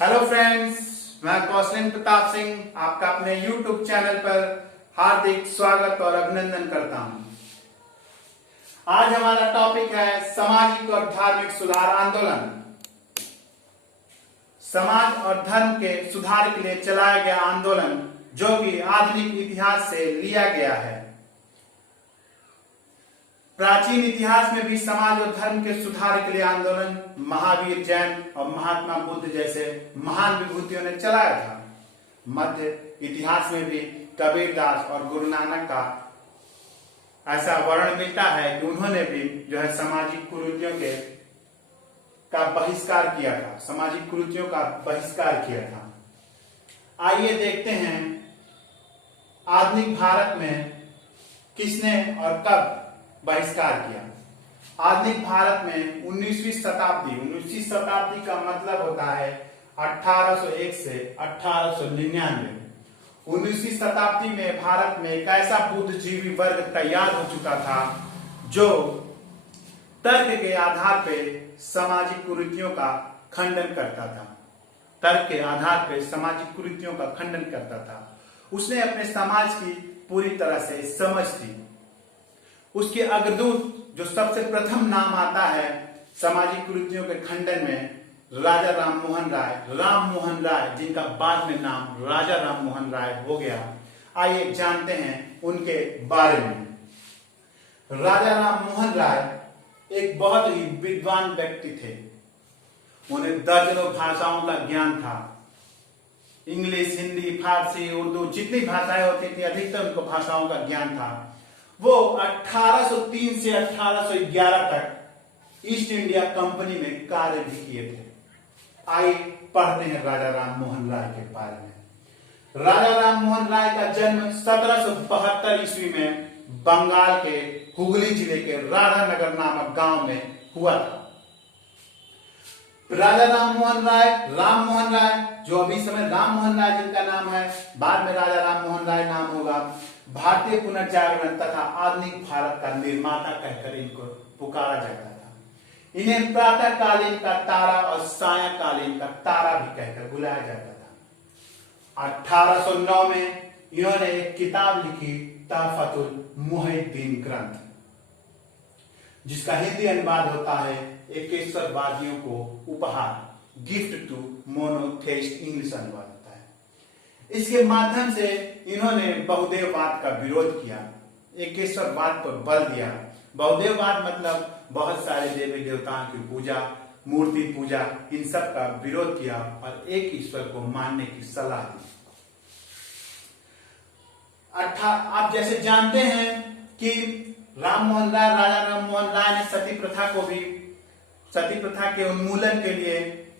Hello friends, मैं कौशलेंद्र प्रताप सिंह आपका अपने YouTube चैनल पर हार्दिक स्वागत और अभिनंदन करता हूं। आज हमारा टॉपिक है सामाजिक और धार्मिक सुधार आंदोलन। समाज और धर्म के सुधार के लिए चलाया गया आंदोलन जो कि आधुनिक इतिहास से लिया गया है। प्राचीन इतिहास में भी समाज और धर्म के सुधार के लिए आंदोलन महावीर, जैन और महात्मा बुद्ध जैसे महान विभूतियों ने चलाया था। मध्य इतिहास में भी कबीरदास और गुरु नानक का ऐसा वर्णन मिलता है कि उन्होंने भी जो है सामाजिक कुरीतियों का बहिष्कार किया था, सामाजिक कुरीतियों का बहिष्कार किया था। आइए देखते हैं आधुनिक भारत में किसने और कब बहिष्कार किया। आधुनिक भारत में 19वीं शताब्दी का मतलब होता है 1801 से 1899। 19वीं शताब्दी में भारत में एक ऐसा बुद्धिजीवी वर्ग तैयार हो चुका था जो तर्क के आधार पे सामाजिक कुरीतियों का खंडन करता था। तर्क के आधार पे सामाजिक कुरीतियों का खंडन करता था। उसने अपने समाज की पूरी तरह से समझ थी। उसके अग्रदूत जो सबसे प्रथम नाम आता है सामाजिक कुरीतियों के खंडन में, राजा राम मोहन राय जिनका बाद में नाम राजा राम मोहन राय हो गया। आइए जानते हैं उनके बारे में। राजा राम मोहन राय एक बहुत ही विद्वान व्यक्ति थे। उन्हें दर्जनों भाषाओं का ज्ञान था। इंग्लिश, हिंदी, फारसी, उर्दू जितनी भाषाएं होती थी अधिकतर उनको भाषाओं का ज्ञान था। वो 1803 से 1811 तक ईस्ट इंडिया कंपनी में कार्य भी किए थे। आइए पढ़ते हैं राजा राम मोहन राय के बारे में। राजा राम मोहन राय का जन्म 1772 ईस्वी में बंगाल के हुगली जिले के राधानगर नामक गांव में हुआ था। राजा राम मोहन राय जो अभी समय राम मोहन राय जिनका नाम है, बाद में राजा राम मोहन राय नाम होगा, भारतीय पुनर्जागरण तथा आधुनिक भारत का निर्माता कहकर इनको पुकारा जाता था। इन्हें प्रातःकालीन का तारा और सायंकालीन का तारा भी कहकर बुलाया जाता था। 1809 में इन्होंने एक किताब लिखी, तहफतुल मुहिउद्दीन ग्रंथ, जिसका हिंदी अनुवाद होता है एकेश्वरवादियों को उपहार, गिफ्ट टू मोनोथेइस्ट इंग्लिश अनुवाद होता है। इसके माध्यम से इन्होंने बहुदेववाद का विरोध किया, एकेश्वरवाद पर बल दिया। बहुदेववाद मतलब बहुत सारे देवी देवताओं की पूजा, मूर्ति पूजा, इन सब का विरोध किया और एक ईश्वर को मानने की सलाह दी। आप जैसे जानते हैं कि राजा राम मोहन राय ने सती प्रथा के उन्मूलन के लिए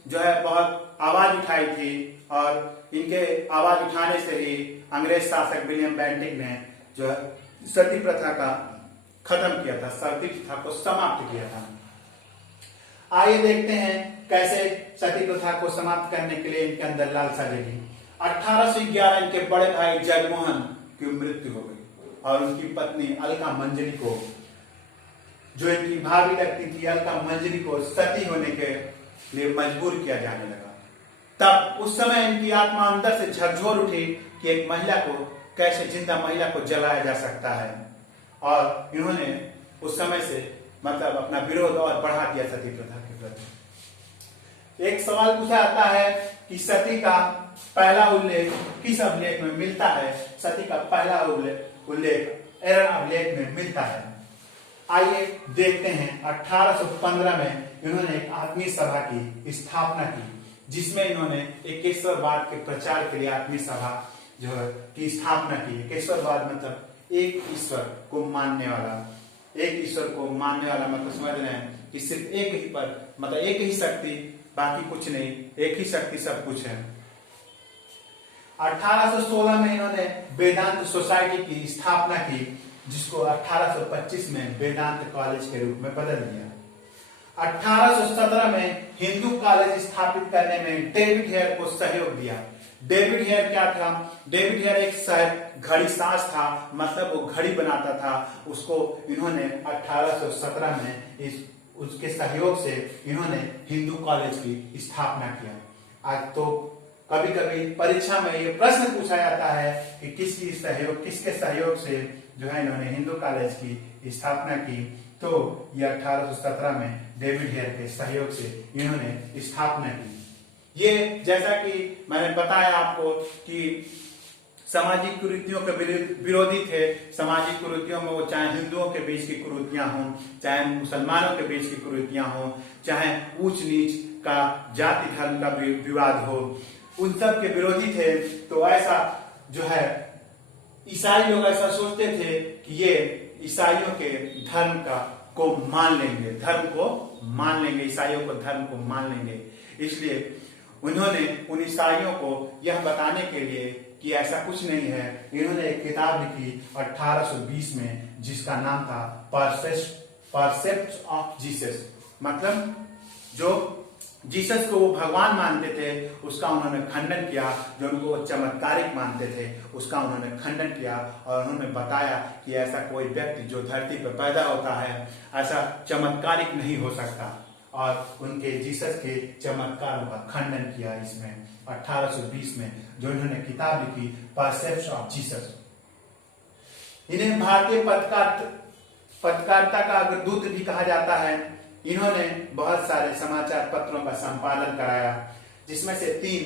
जो है बहुत आवाज उठाई थी और इनके आवाज उठाने से ही अंग्रेज शासक विलियम बेंटिक ने जो है सती प्रथा का खत्म किया था, सती प्रथा को समाप्त किया था। आइए देखते हैं कैसे सती प्रथा को समाप्त करने के लिए इनके अंदर लालसा जगी। 1811 इनके बड़े भाई जगमोहन की मृत्यु हो गई और उनकी पत्नी अलका मंजरी को, जो इनकी भाभी लगती थी, अलका मंजरी को सती होने के लिए मजबूर किया जाने लगा। तब उस समय इनकी आत्मा अंदर से झकझोर उठी कि एक महिला को कैसे, जिंदा महिला को जलाया जा सकता है, और इन्होंने उस समय से मतलब अपना विरोध और बढ़ा दिया सती प्रथा के प्रति। एक सवाल पूछा जाता है कि सती का पहला उल्लेख किस अभिलेख में मिलता है। सती का पहला उल्लेख एरन अभिलेख में मिलता है। आइए देखते हैं। 1815 में इन्होंने एक आत्मीय सभा की स्थापना की, जिसमें इन्होंने एकेश्वरवाद के प्रचार के लिए आत्मीय सभा जो है की स्थापना की। एकेश्वरवाद मतलब एक ईश्वर को मानने वाला, एक ईश्वर को मानने वाला मतलब समझ रहे हैं कि सिर्फ एक ही पर, मतलब एक ही शक्ति, बाकी कुछ नहीं, एक ही शक्ति सब कुछ है। 1816 में इन्होंने वेदांत सोसाइटी की स्थापना की, जिसको 1825 में वेदांत कॉलेज के रूप में बदल दिया। 1817 में हिंदू कॉलेज स्थापित करने में डेविड हेयर को सहयोग दिया। डेविड हेयर क्या था? डेविड हेयर एक घड़ी साज था, मतलब वो घड़ी बनाता था। उसको इन्होंने 1817 में उसके सहयोग से इन्होंने हिंदू कॉलेज की स्थापना किया। आज तो कभी कभी परीक्षा में ये प्रश्न पूछा जाता है कि किसके सहयोग से जो है इन्होंने हिंदू कॉलेज की स्थापना की। तो ये 1817 में डेविड हेयर के सहयोग से इन्होंने स्थापना की। ये जैसा कि मैंने बताया आपको कि सामाजिक कुरीतियों के विरोधी थे। सामाजिक कुरीतियों में वो चाहे हिंदुओं के बीच की कुरीतियां हों, चाहे मुसलमानों के बीच की कुरीतियां हों, चाहे ऊंच नीच का जाति धर्म का विवाद हो, उन सब के विरोधी थे। तो ऐसा जो है ईसाई लोग ऐसा सोचते थे कि ये ईसाइयों के धर्म को मान लेंगे, ईसाइयों को धर्म को मान लेंगे। इसलिए उन्होंने उन ईसाइयों को यह बताने के लिए कि ऐसा कुछ नहीं है, इन्होंने एक किताब लिखी 1820 में जिसका नाम था परसेप्ट्स ऑफ जीसस। मतलब जो जीसस को वो भगवान मानते थे उसका उन्होंने खंडन किया, जो उनको चमत्कारिक मानते थे उसका उन्होंने खंडन किया, और उन्होंने बताया कि ऐसा कोई व्यक्ति जो धरती पर पैदा होता है ऐसा चमत्कारिक नहीं हो सकता, और उनके जीसस के चमत्कारों का खंडन किया इसमें 1820 में जो इन्होंने किताब लिखी परसेप्ट्स ऑफ जीसस। इन्हें भारतीय पत्रकारिता का अग्रदूत भी कहा जाता है। इन्होंने बहुत सारे समाचार पत्रों का संपादन कराया, जिसमें से 3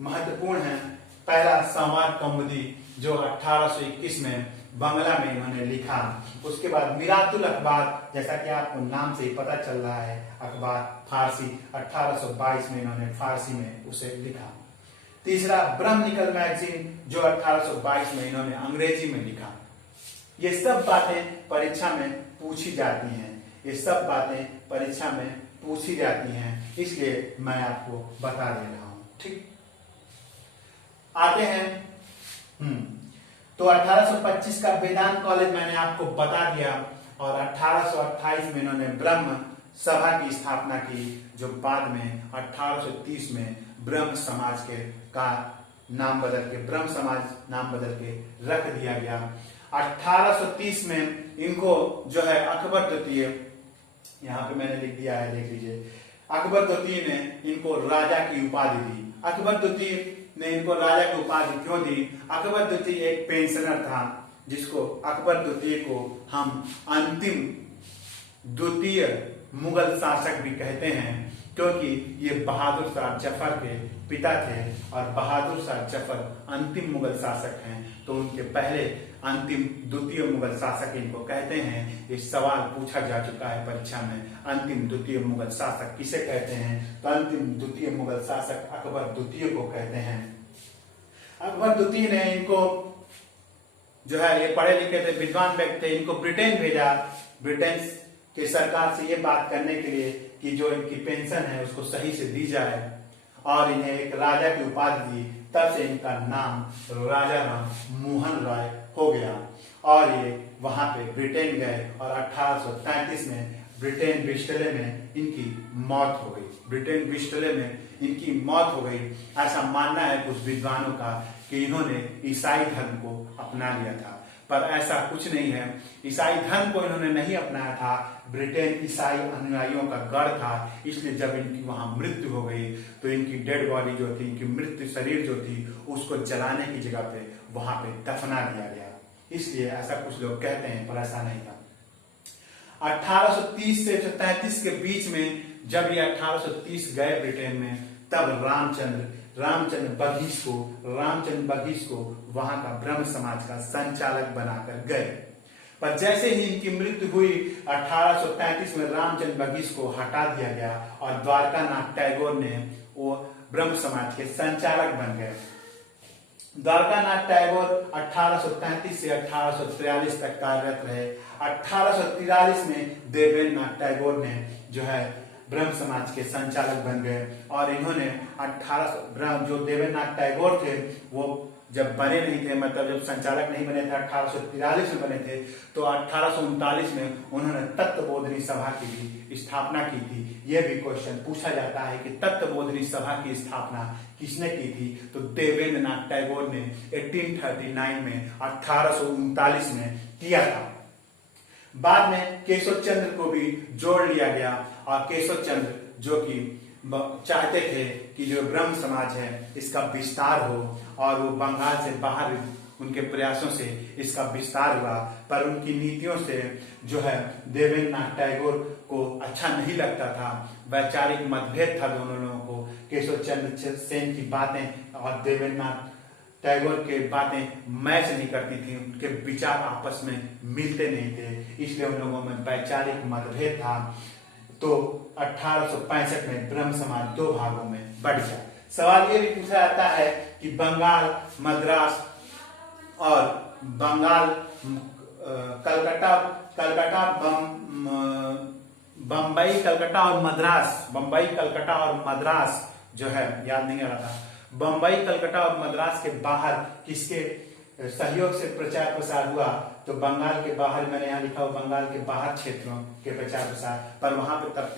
महत्वपूर्ण हैं। पहला संवाद कौमुदी जो 1821 में बांग्ला में इन्होंने लिखा। उसके बाद मिरातुल अखबार, जैसा कि आपको नाम से ही पता चल रहा है, अखबार फारसी 1822 में इन्होंने फारसी में उसे लिखा। तीसरा ब्रह्म निकल मैगजीन जो 1822 में इन्होंने अंग्रेजी में लिखा। ये सब बातें परीक्षा में पूछी जाती हैं, इसलिए मैं आपको बता दे रहा हूं। ठीक, आते हैं। तो 1825 का वेदांत कॉलेज मैंने आपको बता दिया, और 1828 में इन्होंने ब्रह्म सभा की स्थापना की, जो बाद में 1830 में ब्रह्म समाज का नाम बदल के ब्रह्म समाज नाम बदल के रख दिया गया। 1830 में इनको जो है अकबर द्वितीय, यहाँ पे मैंने लिख दिया है, देख लीजिए, अकबर द्वितीय ने इनको राजा की उपाधि दी। अकबर द्वितीय ने इनको राजा की उपाधि क्यों दी? अकबर द्वितीय एक पेंशनर था, जिसको अकबर द्वितीय को हम अंतिम द्वितीय मुगल शासक भी कहते हैं, क्योंकि ये बहादुर शाह जफर के पिता थे, और बहादुर शाह जफर अंतिम मुगल शासक हैं, तो उनके पहले अंतिम द्वितीय मुगल शासक इनको कहते हैं। ये सवाल पूछा जा चुका है परीक्षा में, अंतिम द्वितीय मुगल शासक किसे कहते हैं? तो अंतिम द्वितीय मुगल शासक अकबर द्वितीय को कहते हैं। अकबर द्वितीय ने इनको जो है, ये पढ़े लिखे थे, विद्वान व्यक्ति थे, इनको ब्रिटेन भेजा, ब्रिटेन की सरकार से ये बात करने के लिए कि जो इनकी पेंशन है उसको सही से दी जाए, और इन्हें एक राजा की उपाधि दी। तब से इनका नाम राजा राम मोहन राय हो गया, और ये वहां पे ब्रिटेन गए, और 1833 में ब्रिटेन ब्रिस्टले में इनकी मौत हो गई। ऐसा मानना है कुछ विद्वानों का कि इन्होंने ईसाई धर्म को अपना लिया था, पर ऐसा कुछ नहीं है। ईसाई धर्म को इन्होंने नहीं अपनाया था, ब्रिटेन ईसाई अनुयायियों का गढ़ था। इसलिए जब इनकी वहां मृत्यु हो गई तो इनकी डेड बॉडी जो थी, इनकी मृत्यु शरीर जो थी, उसको जलाने की जगह पे वहां पे दफना दिया गया। इसलिए ऐसा कुछ लोग कहते हैं, पर ऐसा नहीं था। 1830 से 1833 के बीच में जब ये 1830 गए ब्रिटेन में, तब रामचंद्र बघीश को वहां का ब्रह्म समाज का संचालक बनाकर गए। पर जैसे ही इनकी मृत्यु हुई 1833 में रामचंद्र बघीश को हटा दिया गया, और द्वारकानाथ टैगोर ने वो ब्रह्म समाज के संचालक बन गए। द्वारकानाथ टैगोर 1833 से 1843 तक कार्यरत रहे। 1843 में देवेंद्रनाथ टैगोर ने जो है ब्रह्म समाज के संचालक बन गए, और इन्होंने जो देवेंद्रनाथ टैगोर थे वो जब बने नहीं थे, मतलब जब संचालक नहीं बने थे, 1843 में बने थे, तो 1839 में उन्होंने तत्वबोधिनी सभा की भी स्थापना की थी। यह भी क्वेश्चन पूछा जाता है कि तत्वबोधिनी सभा की स्थापना किसने की थी? तो देवेंद्रनाथ टैगोर ने 1839 में 1839 में किया था। बाद में केशव चंद्र को भी जोड़ लिया गया, और केशव चंद्र जो कि चाहते थे कि जो ब्रह्म समाज है इसका विस्तार हो, और वो बंगाल से बाहर उनके प्रयासों से इसका विस्तार हुआ। पर उनकी नीतियों से जो है देवेंद्रनाथ टैगोर को अच्छा नहीं लगता था। वैचारिक मतभेद था दोनों लोगों को। केशव चंद्र सेन की बातें और देवेंद्रनाथ टैगोर के बातें मैच नहीं करती थी, उनके विचार आपस में मिलते नहीं थे, इसलिए उन लोगों में वैचारिक मतभेद था। तो 1865 में ब्रह्म समाज दो भागों में बढ़ गया। सवाल ये भी पूछा जाता है कि बंगाल, मद्रास और बंगाल, कलकत्ता, बम्बई, कलकत्ता और मद्रास, बम्बई, कलकत्ता और मद्रास जो है, याद नहीं आ रहा था, बम्बई, कलकत्ता और मद्रास के बाहर किसके सहयोग से प्रचार प्रसार हुआ? तो बंगाल के बाहर, मैंने यहाँ लिखा हुआ बंगाल के बाहर क्षेत्रों के प्रचार प्रसार। पर वहां पे तब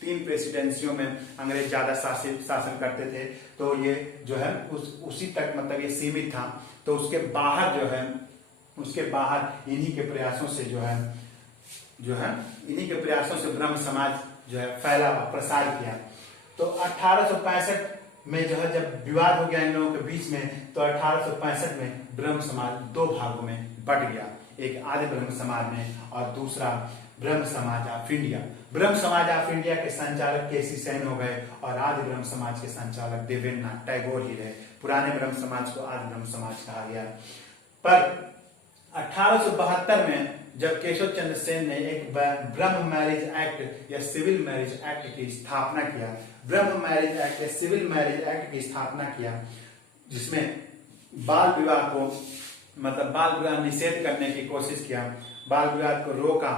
3 प्रेसिडेंसियों में अंग्रेज ज्यादा शासन करते थे, तो ये जो है उसी तक मतलब ये सीमित था। तो उसके बाहर जो है, उसके बाहर इन्हीं के प्रयासों से जो है इन्हीं के प्रयासों से ब्रह्म समाज जो है फैला, प्रसार किया। तो 1865 में जो है जब विवाद हो गया इन लोगों के बीच में, तो 1865 में ब्रह्म समाज दो भागों में बट गया, एक आदि ब्रह्म समाज में और दूसरा ब्रह्म समाज ऑफ इंडिया। ब्रह्म समाज ऑफ इंडिया के संचालक केसी सेन हो गए और आदि ब्रह्म समाज के संचालक देवेंद्रनाथ टैगोर ही रहे। पुराने ब्रह्म समाज को आदि ब्रह्म समाज कहा गया। पर 1872 में जब केशव चंद्र सेन ने एक ब्रह्म मैरिज एक्ट या सिविल मैरिज एक्ट की स्थापना किया, ब्रह्म मैरिज एक्ट या सिविल मैरिज एक्ट की स्थापना किया, जिसमें बाल विवाह को मतलब बाल विवाह निषेध करने की कोशिश किया, बाल विवाह को रोका।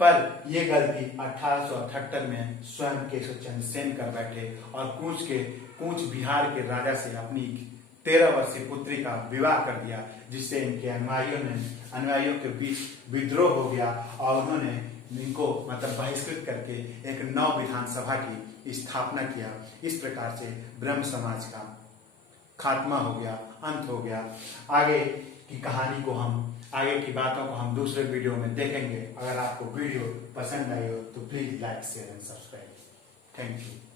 पर यह गलती 1878 में स्वयं केशव चंद्र सेन कर बैठे और कूच बिहार के राजा से अपनी 13 वर्षीय पुत्री का विवाह कर दिया, जिससे इनके अनुयायियों के बीच विद्रोह हो गया और उन्होंने इनको मतलब बहिष्कृत करके एक नव विधानसभा की स्थापना किया। इस प्रकार से ब्रह्म समाज का खात्मा हो गया, अंत हो गया। आगे की कहानी को आगे की बातों को हम दूसरे वीडियो में देखेंगे। अगर आपको वीडियो पसंद आई हो तो please like, share and subscribe. Thank you.